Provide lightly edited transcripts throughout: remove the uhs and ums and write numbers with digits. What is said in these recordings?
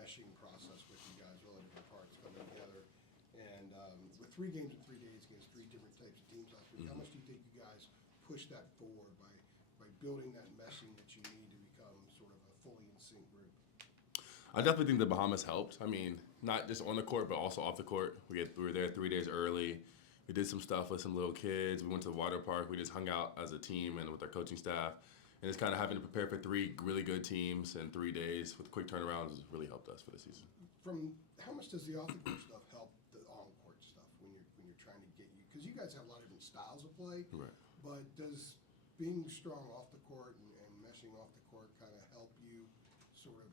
meshing process with you guys, all the different parts coming together. And with 3 games in 3 days against 3 different types of teams last week, how much do you think you guys push that forward by building that meshing that you need to become sort of a fully in sync group? I definitely think the Bahamas helped. I mean, not just on the court, but also off the court. We were there 3 days early. We did some stuff with some little kids. We went to the water park. We just hung out as a team and with our coaching staff. And it's kind of having to prepare for 3 really good teams in 3 days with quick turnarounds has really helped us for the season. From how much does the off the court stuff help the on court stuff when you're trying to get you? Because you guys have a lot of different styles of play. Right. But does being strong off the court and meshing off the court kind of help you sort of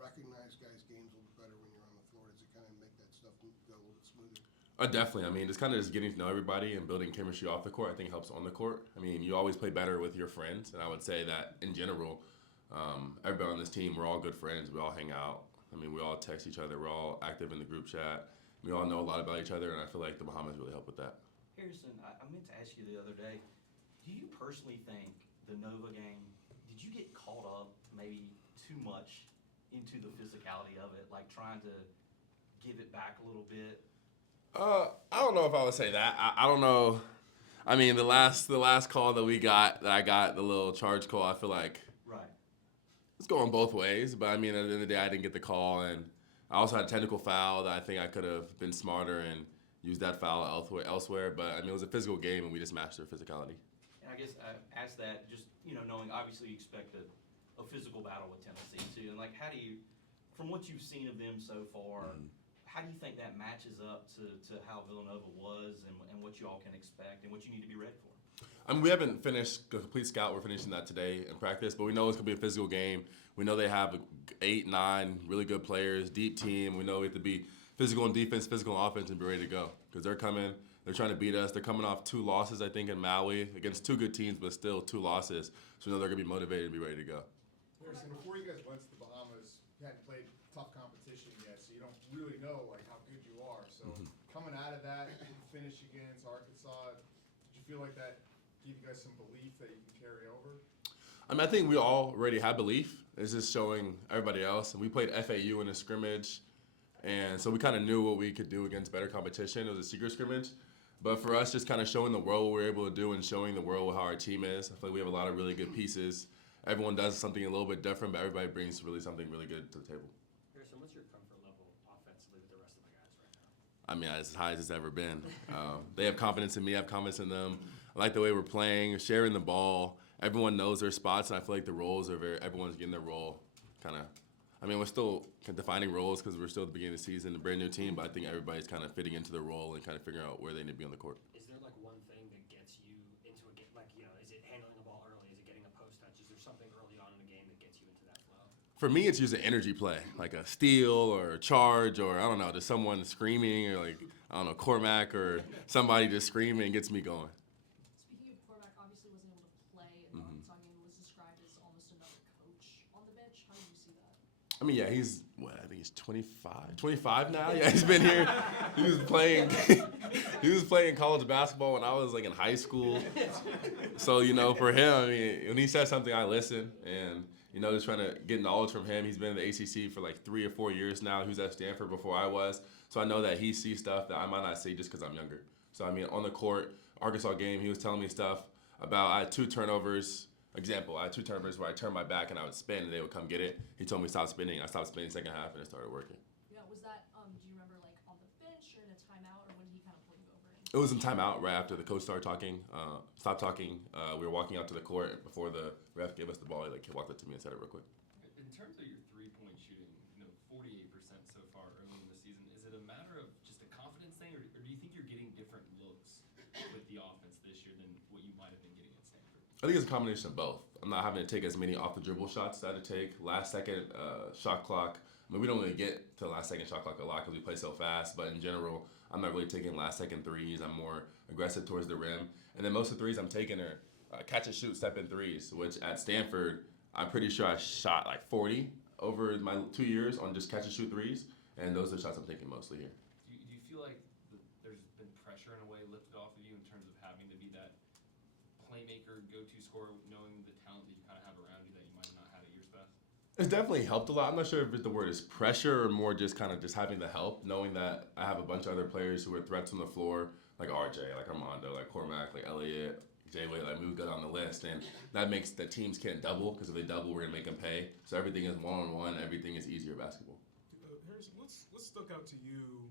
recognize guys' games a little bit better when you're on the floor? Does it kind of make that stuff go a little bit smoother? Definitely. I mean, it's kind of just getting to know everybody and building chemistry off the court, I think helps on the court. I mean, you always play better with your friends, and I would say that in general, everybody on this team, we're all good friends. We all hang out. I mean, we all text each other. We're all active in the group chat. We all know a lot about each other, and I feel like the Bahamas really help with that. Harrison, I meant to ask you the other day, do you personally think the Nova game, did you get caught up maybe too much into the physicality of it, like trying to give it back a little bit? I don't know if I would say that. I don't know. I mean, the last call that I got, the little charge call, I feel like Right. it's going both ways. But I mean, at the end of the day, I didn't get the call, and I also had a technical foul that I think I could have been smarter and used that foul elsewhere. But I mean, it was a physical game, and we just matched their physicality. And I guess I asked that just, knowing obviously you expect a physical battle with Tennessee too. And like, how do you, from what you've seen of them so far, how do you think that matches up to how Villanova was and what you all can expect and what you need to be ready for? I mean, we haven't finished a complete scout. We're finishing that today in practice, but we know it's going to be a physical game. We know they have 8, 9 really good players, deep team. We know we have to be physical on defense, physical on offense, and be ready to go because they're coming. They're trying to beat us. They're coming off 2 losses, I think, in Maui against 2 good teams, but still 2 losses. So we know they're going to be motivated and be ready to go. Harrison, before you guys went to the Bahamas, you hadn't played tough competition yet, so you don't really know how good you are. So coming out of that, finish against Arkansas, did you feel like that gave you guys some belief that you can carry over? I mean, I think we already had belief. It's just showing everybody else. And we played FAU in a scrimmage, and so we kind of knew what we could do against better competition. It was a secret scrimmage. But for us, just kind of showing the world what we're able to do and showing the world how our team is. I feel like we have a lot of really good pieces. Everyone does something a little bit different, but everybody brings something really good to the table. Harrison, what's your comfort level offensively with the rest of the guys right now? I mean, as high as it's ever been. They have confidence in me. I have confidence in them. I like the way we're playing, sharing the ball. Everyone knows their spots, and I feel like the roles are everyone's getting their role. I mean, we're still defining roles because we're still at the beginning of the season, a brand new team, but I think everybody's kind of fitting into their role and kind of figuring out where they need to be on the court. Is there like one thing that gets you into a game? Like, is it handling the ball early? Is it getting a post touch? Is there something early on in the game that gets you into that flow? For me, it's just an energy play, like a steal or a charge or, I don't know, just someone screaming or like, I don't know, Cormac or somebody just screaming gets me going. Speaking of Cormac, obviously wasn't able to play in the Arkansas game, was described as almost another coach on the bench. How do you see that? I mean, yeah, I think he's 25 now. Yeah, he's been here. He was playing college basketball when I was like in high school. So, for him, I mean, when he says something, I listen. And, just trying to get knowledge from him. He's been in the ACC for like 3 or 4 years now. He was at Stanford before I was. So I know that he sees stuff that I might not see just because I'm younger. So, I mean, on the court, Arkansas game, he was telling me stuff about I had 2 turnovers. Example, I had 2 turnovers where I turned my back and I would spin and they would come get it. He told me stop spinning. I stopped spinning second half and it started working. Yeah, was that, do you remember like on the bench or in a timeout, or when did he kind of pull you over? It was in timeout right after the coach started talking. Stopped talking. We were walking out to the court before the ref gave us the ball. He walked up to me and said it real quick. In terms of your 3-point shooting, 48% so far early in the season, is it a matter of just a confidence thing, or do you think you're getting different looks with the offense this year than what you might have been getting at Stanford? I think it's a combination of both. I'm not having to take as many off the dribble shots that I take. Last second shot clock. I mean, we don't really get to the last second shot clock a lot because we play so fast. But in general, I'm not really taking last second threes. I'm more aggressive towards the rim. And then most of the threes I'm taking are catch and shoot step in threes, which at Stanford, I'm pretty sure I shot like 40 over my 2 years on just catch and shoot threes. And those are the shots I'm taking mostly here. Do you feel like there's been pressure in a way lifted off of you in terms of having to be that playmaker, go-to scorer, knowing the talent that you kind of have around you that you might not have at your best? It's definitely helped a lot. I'm not sure if the word is pressure or more just kind of just having the help, knowing that I have a bunch of other players who are threats on the floor, like RJ, like Armando, like Cormac, like Elliott, Jay Wade, like we would go down the list, and that makes the teams can't double, because if they double, we're gonna make them pay. So everything is one-on-one. Everything is easier basketball. Harrison, what's stuck out to you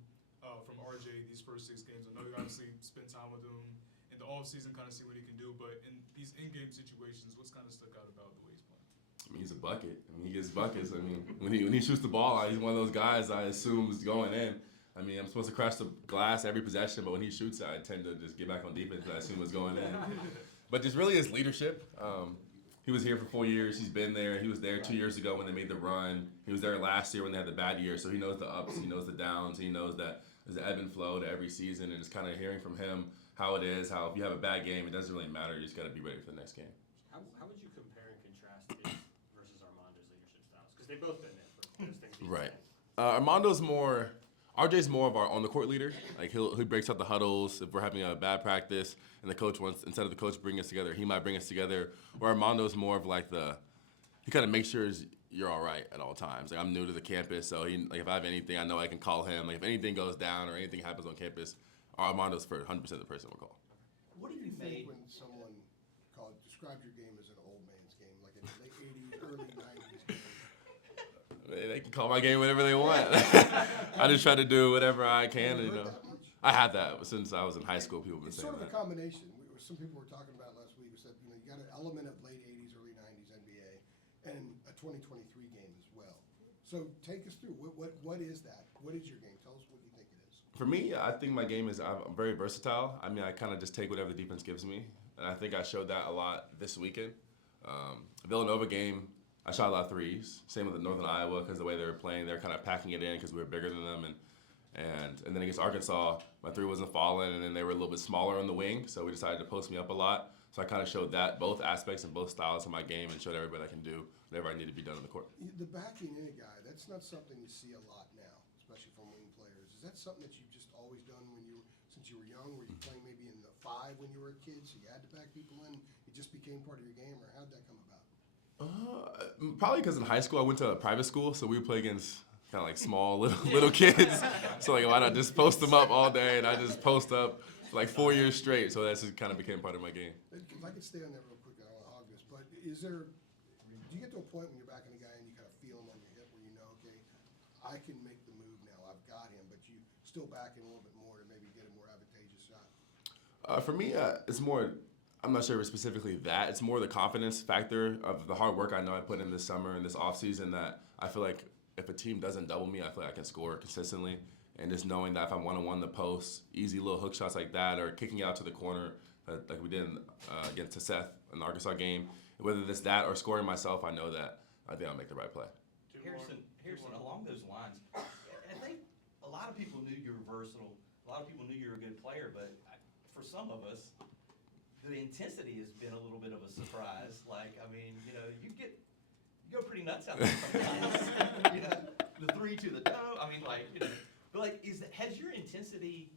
from RJ these first 6 games? I know you obviously spent time with him in the offseason, kind of see what he can do, but in these in-game situations, what's kind of stuck out about the way he's playing? I mean, he's a bucket. I mean, he gets buckets. I mean, when he shoots the ball, he's one of those guys I assume is going in. I mean, I'm supposed to crash the glass every possession, but when he shoots it, I tend to just get back on defense because I assume it's going in. But just really his leadership. He was here for 4 years. He's been there. He was there 2 years ago when they made the run. He was there last year when they had the bad year. So he knows the ups. He knows the downs. He knows that there's an ebb and flow to every season. And just kind of hearing from him how it is, how if you have a bad game, it doesn't really matter. You just got to be ready for the next game. How would you compare and contrast his versus Armando's leadership styles? Because they've both been there for those things. Being Right. said. Armando's more. RJ's more of our on-the-court leader. Like he breaks up the huddles if we're having a bad practice, and the coach wants, instead of the coach bringing us together, he might bring us together. Where Armando's more of like he kind of makes sure you're all right at all times. Like I'm new to the campus, so if I have anything, I know I can call him. Like if anything goes down or anything happens on campus, Armando's 100% the person we'll call. What have What do you you think made? when someone described your game as an old man's game, like a late 80s, early 90s game? They can call my game whatever they want. I just try to do whatever I can. Have You you know, heard that much? I had that since I was in high school. People have been It's saying sort of a that. combination. Some people were talking about last week. We said, you got an element of late 80s, early 90s NBA, and a 2023 game as well. So take us through. What is that? What is your game? Tell us what you think it is. For me, I think my game is I'm very versatile. I mean, I kind of just take whatever the defense gives me, and I think I showed that a lot this weekend. Villanova game, I shot a lot of threes. Same with the Northern Iowa because the way they were playing, they're kind of packing it in because we were bigger than them. And then against Arkansas, my three wasn't falling, and then they were a little bit smaller on the wing, so we decided to post me up a lot. So I kind of showed that, both aspects and both styles of my game, and showed everybody I can do whatever I need to be done on the court. The backing in a guy, that's not something you see a lot now, especially from wing players. Is that something that you've just always done since you were young? Were you playing maybe in the 5 when you were a kid, so you had to back people in? It just became part of your game, or how'd that come about? Probably because in high school I went to a private school, so we would play against kind of like small little kids. So like why not just post them up all day, and I just post up for like 4 years straight. So that's just kind of became part of my game. If I could stay on that real quick, I don't want to hog this, but do you get to a point when you're backing a guy and you kind of feel him on your hip where you know, okay, I can make the move now, I've got him, but you still back in a little bit more to maybe get a more advantageous shot? For me, it's more. I'm not sure if it's specifically that. It's more the confidence factor of the hard work I know I put in this summer and this offseason that I feel like if a team doesn't double me, I feel like I can score consistently. And just knowing that if I'm one-on-one the post, easy little hook shots like that or kicking out to the corner like we did against Seth in the Arkansas game, whether it's that or scoring myself, I know that I think I'll make the right play. Harrison, along those lines, I think a lot of people knew you were versatile. A lot of people knew you were a good player, but for some of us, the intensity has been a little bit of a surprise. Like, I mean, you go pretty nuts out there sometimes. The three to the toe. I mean, like, but like, has your intensity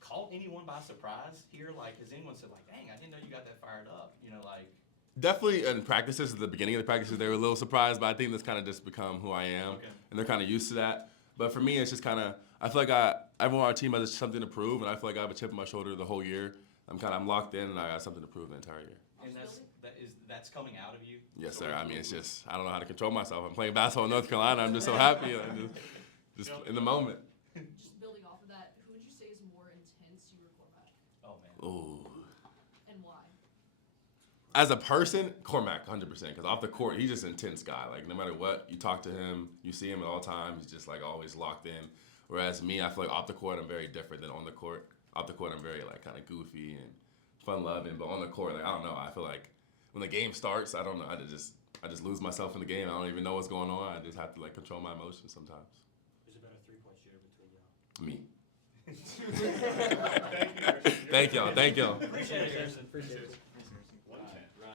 caught anyone by surprise here? Like, has anyone said, like, dang, I didn't know you got that fired up? Like. Definitely in practices, at the beginning of the practices, they were a little surprised, but I think that's kind of just become who I am, Okay. And they're kind of used to that. But for me, it's just kind of, I feel like everyone on our team has something to prove, and I feel like I have a chip on my shoulder the whole year. I'm locked in, and I got something to prove the entire year. And that's coming out of you? Yes, sir. I mean, it's just, I don't know how to control myself. I'm playing basketball in North Carolina. I'm just so happy. I'm just in the moment. Just building off of that, who would you say is more intense, you or Cormac? Oh, man. Ooh. And why? As a person, Cormac, 100%. Because off the court, he's just an intense guy. Like, no matter what, you talk to him, you see him at all times. He's just, like, always locked in. Whereas me, I feel like off the court, I'm very different than on the court. Off the court, I'm very, like, kind of goofy and fun-loving. But on the court, like, I don't know. I feel like when the game starts, I don't know. I just lose myself in the game. I don't even know what's going on. I just have to, like, control my emotions sometimes. Who's a better three-point shooter between y'all? Me. Thank y'all. Appreciate it, Harrison. Appreciate it.